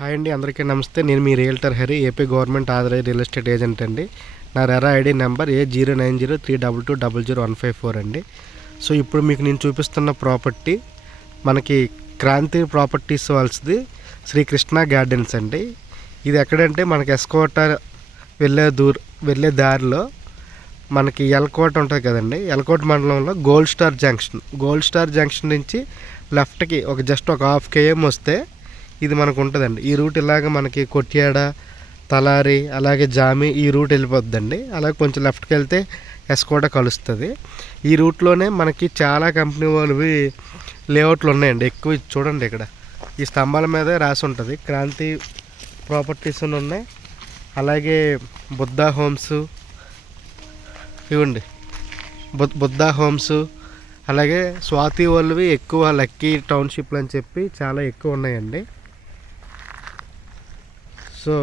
Hi అండి, అందరికీ నమస్తే. నేను మీ realtor Hari, AP government authorized real estate agent అండి. నా రెరా ఐడి నెంబర్ A0903220154 అండి. సో ఇప్పుడు మీకు నేను చూపిస్తున్న ప్రాపర్టీ మనకి క్రాంతి ప్రాపర్టీస్ వాళ్ళది శ్రీకృష్ణ గార్డెన్స్ అండి. ఇది ఎక్కడంటే మనకి ఎస్కోట వెళ్ళే దారిలో మనకి ఎల్కోట ఉంటుంది కదండి. ఎల్కోట మండలంలో గోల్డ్ స్టార్ జంక్షన్ నుంచి లెఫ్ట్కి జస్ట్ ఒక ½ km వస్తే ఇది మనకు ఉంటుందండి. ఈ రూట్ ఇలాగ మనకి కొట్యాడ, తలారి, అలాగే జామి ఈ రూట్ వెళ్ళిపోద్దండి. అలాగే కొంచెం లెఫ్ట్కి వెళ్తే ఎస్కోట కలుస్తుంది. ఈ రూట్లోనే మనకి చాలా కంపెనీ వాళ్ళవి లేఅవుట్లు ఉన్నాయండి. ఎక్కువ చూడండి, ఇక్కడ ఈ స్తంభాల మీద రాసి ఉంటుంది క్రాంతి ప్రాపర్టీస్ ఉన్నాయి. అలాగే బుద్ధా హోమ్స్, ఇవ్వండి బుద్ధా హోమ్స్, అలాగే స్వాతి వాళ్ళవి ఎక్కువ లక్కీ టౌన్షిప్లు అని చెప్పి చాలా ఎక్కువ ఉన్నాయండి. సో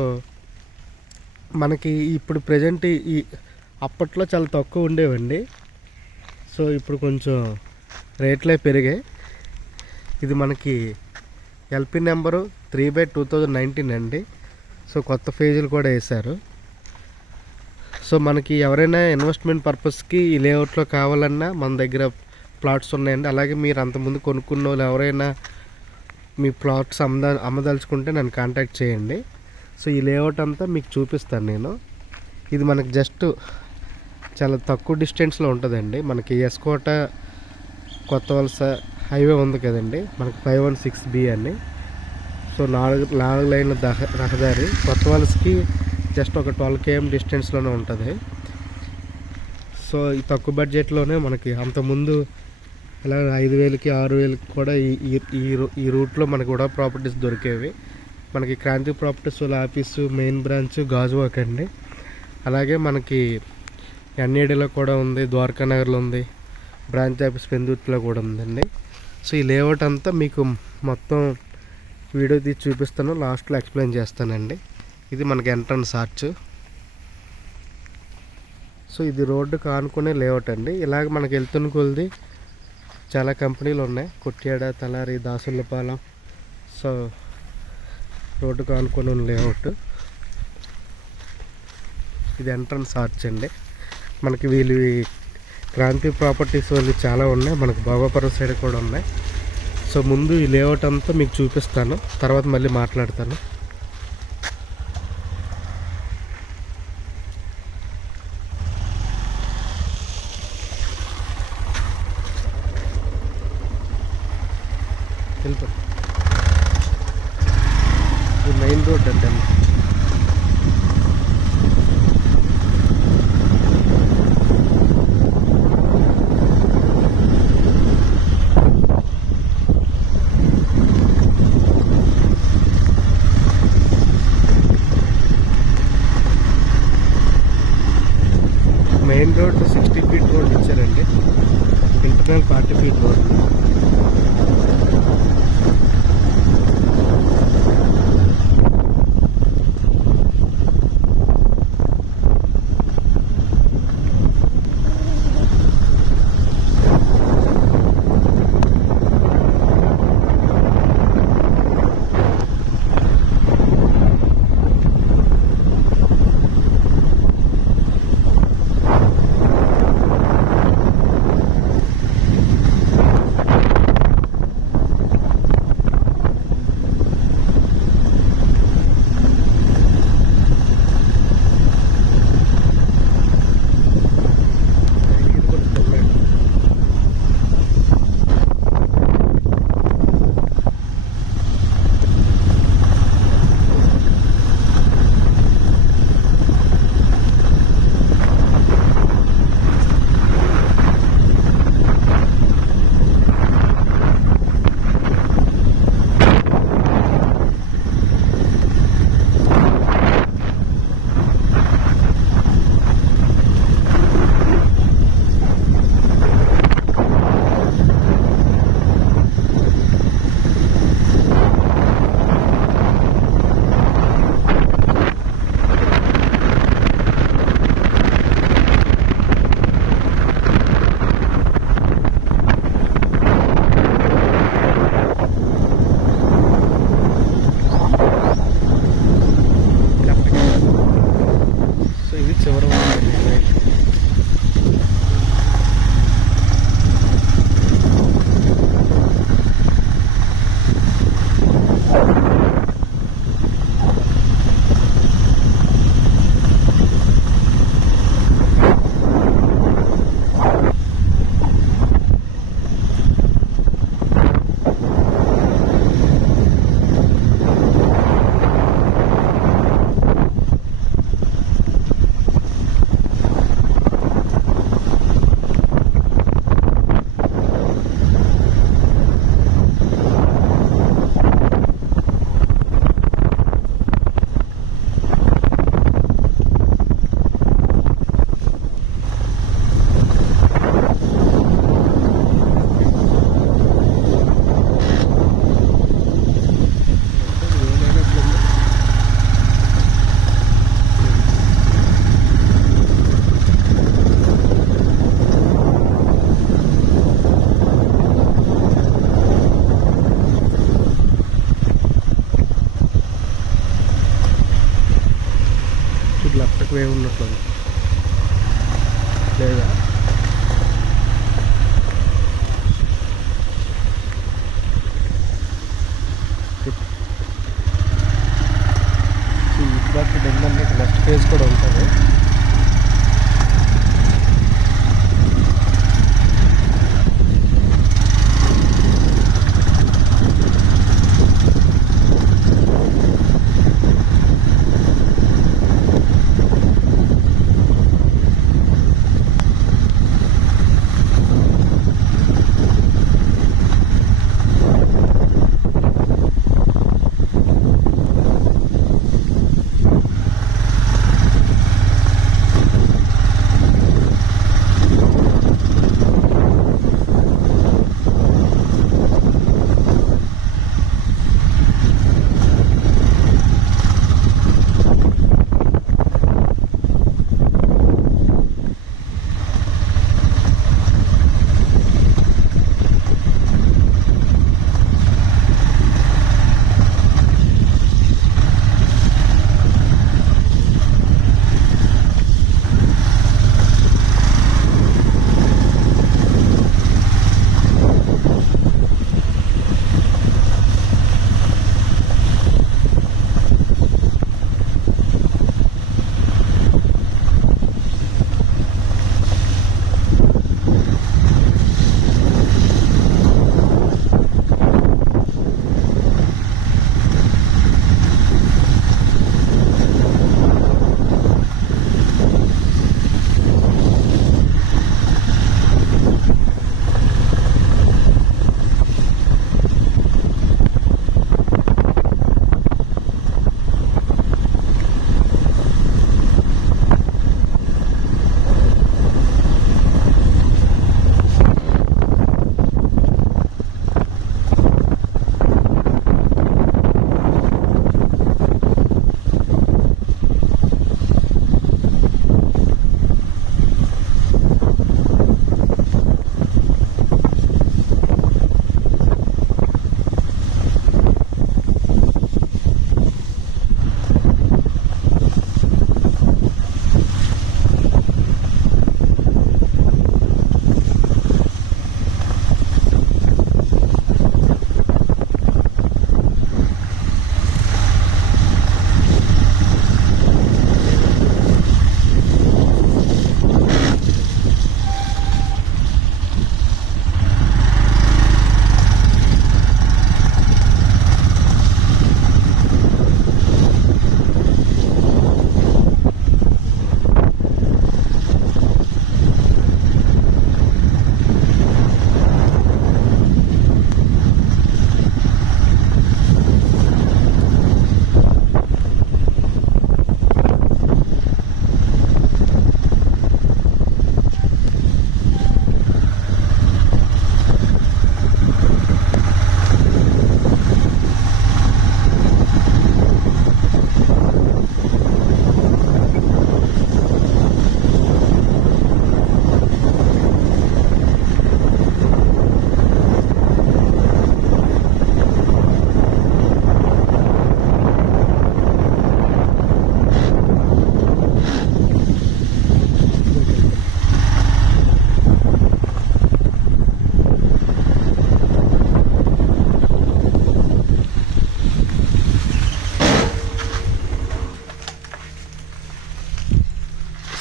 మనకి ఇప్పుడు ప్రజెంట్ ఈ అప్పట్లో చాలా తక్కువ ఉండేవండి. సో ఇప్పుడు కొంచెం రేట్లే పెరిగాయి. ఇది మనకి ఎల్పి నెంబరు 3/2019 అండి. సో కొత్త ఫేజీలు కూడా వేశారు. సో మనకి ఎవరైనా ఇన్వెస్ట్మెంట్ పర్పస్కి ఈ లేఅవుట్లో కావాలన్నా మన దగ్గర ప్లాట్స్ ఉన్నాయండి. అలాగే మీరు అంతకుముందు కొనుక్కున్న వాళ్ళు ఎవరైనా మీ ప్లాట్స్ అమ్మదలుచుకుంటే నన్ను కాంటాక్ట్ చేయండి. సో ఈ లేఅవుట్ అంతా మీకు చూపిస్తాను నేను. ఇది మనకి జస్ట్ చాలా తక్కువ డిస్టెన్స్లో ఉంటుందండి. మనకి ఎస్కోట కొత్త వలస హైవే ఉంది కదండి, మనకి 516B అని. సో నాలుగు లైన్ల రహదారి కొత్త వలసకి జస్ట్ ఒక 12 km డిస్టెన్స్లోనే ఉంటుంది. సో ఈ తక్కువ బడ్జెట్లోనే మనకి అంతకుముందు ఇలా 5,000కి 6,000కి కూడా ఈ రూట్లో మనకి కూడా ప్రాపర్టీస్ దొరికేవి. మనకి క్రాంతి ప్రాపర్టీస్ వాళ్ళ ఆఫీసు మెయిన్ బ్రాంచ్ గాజువాక్ అండి. అలాగే మనకి ఎన్ఏడిలో కూడా ఉంది, ద్వారకా నగర్లో ఉంది, బ్రాంచ్ ఆఫీస్ పెందుర్తిలో కూడా ఉందండి. సో ఈ లేఅవుట్ అంతా మీకు మొత్తం వీడియో తీసి చూపిస్తాను, లాస్ట్లో ఎక్స్ప్లెయిన్ చేస్తానండి. ఇది మనకి ఎంట్రన్స్ ఆర్చ్. సో ఇది రోడ్డుకు ఆనుకునే లేఅవుట్ అండి. ఇలాగ మనకి వెళ్తున్న కొలది చాలా కంపెనీలు ఉన్నాయి, కొట్యాడ, తలారి, దాసులపాలెం. సో రోడ్డుకు ఆనుకుని ఉన్న లేఅవుట్ ఇది ఎంట్రన్స్ ఆర్చ్ అండి. మనకి వీళ్ళు క్రాంతి ప్రాపర్టీస్ వాళ్ళు చాలా ఉన్నాయి, మనకు భోగాపురం సైడ్ కూడా ఉన్నాయి. సో ముందు ఈ లేఅవుట్ అంతా మీకు చూపిస్తాను, తర్వాత మళ్ళీ మాట్లాడతాను. ఇది మెయిన్ రోడ్ అంటే మెయిన్ రోడ్ 60 feet రోడ్ ఇచ్చారండి, ఇంటర్నల్ 40 feet రోడ్. లెఫ్ట్కి వే ఉన్నట్లుంది లేదా? ఇటు ఏంటంటే లెఫ్ట్ ఫేస్ కూడా ఉంటుంది.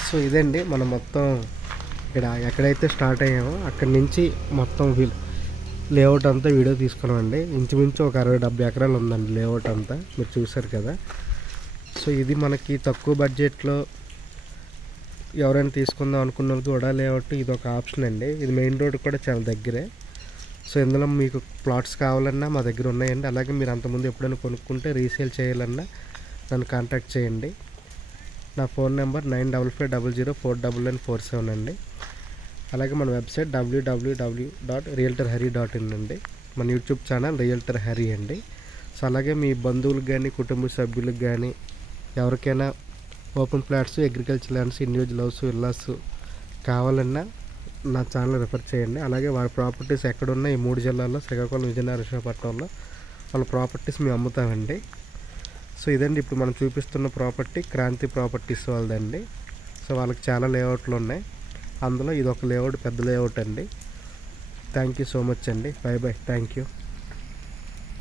సో ఇదండి మనం మొత్తం ఇక్కడ ఎక్కడైతే స్టార్ట్ అయ్యామో అక్కడి నుంచి మొత్తం లేఅవుట్ అంతా వీడియో తీసుకున్నామండి. ఇంచుమించు ఒక 60-70 ఎకరాలు ఉందండి లేఅవుట్ అంతా, మీరు చూసారు కదా. సో ఇది మనకి తక్కువ బడ్జెట్లో ఎవరైనా తీసుకుందాం అనుకున్న వాళ్ళకి వడా లేఅవుట్ ఇది ఒక ఆప్షన్ అండి. ఇది మెయిన్ రోడ్ కూడా చాలా దగ్గరే. సో ఇందులో మీకు ప్లాట్స్ కావాలన్నా మా దగ్గర ఉన్నాయండి. అలాగే మీరు అంతకుముందు ఎప్పుడైనా కొనుక్కుంటే రీసేల్ చేయాలన్నా నన్ను కాంటాక్ట్ చేయండి. నా ఫోన్ నెంబర్ 9550049947 అండి. అలాగే మన వెబ్సైట్ www.realtorhari.in అండి. మన యూట్యూబ్ ఛానల్ రియల్టర్ హరి అండి. సో అలాగే మీ బంధువులకు కానీ కుటుంబ సభ్యులకు కానీ ఎవరికైనా open plots, agriculture lands, individual house, villas కావాలన్నా నా ఛానల్ రిఫర్ చేయండి. అలాగే వాళ్ళ ప్రాపర్టీస్ ఎక్కడున్నా ఈ 3 జిల్లాల్లో శ్రీకాకుళం, విజయనగరం, విశాఖపట్నంలో వాళ్ళ ప్రాపర్టీస్ మేము అమ్ముతామండి. సో ఇదండి ఇప్పుడు మనం చూపిస్తున్న ప్రాపర్టీ క్రాంతి ప్రాపర్టీస్ వాళ్ళదండి. సో వాళ్ళకి చాలా లేఅవుట్లు ఉన్నాయి, అందులో ఇది ఒక లేఅవుట్, పెద్ద లేఅవుట్ అండి. థ్యాంక్ యూ సో మచ్ అండి. By by. Thank you.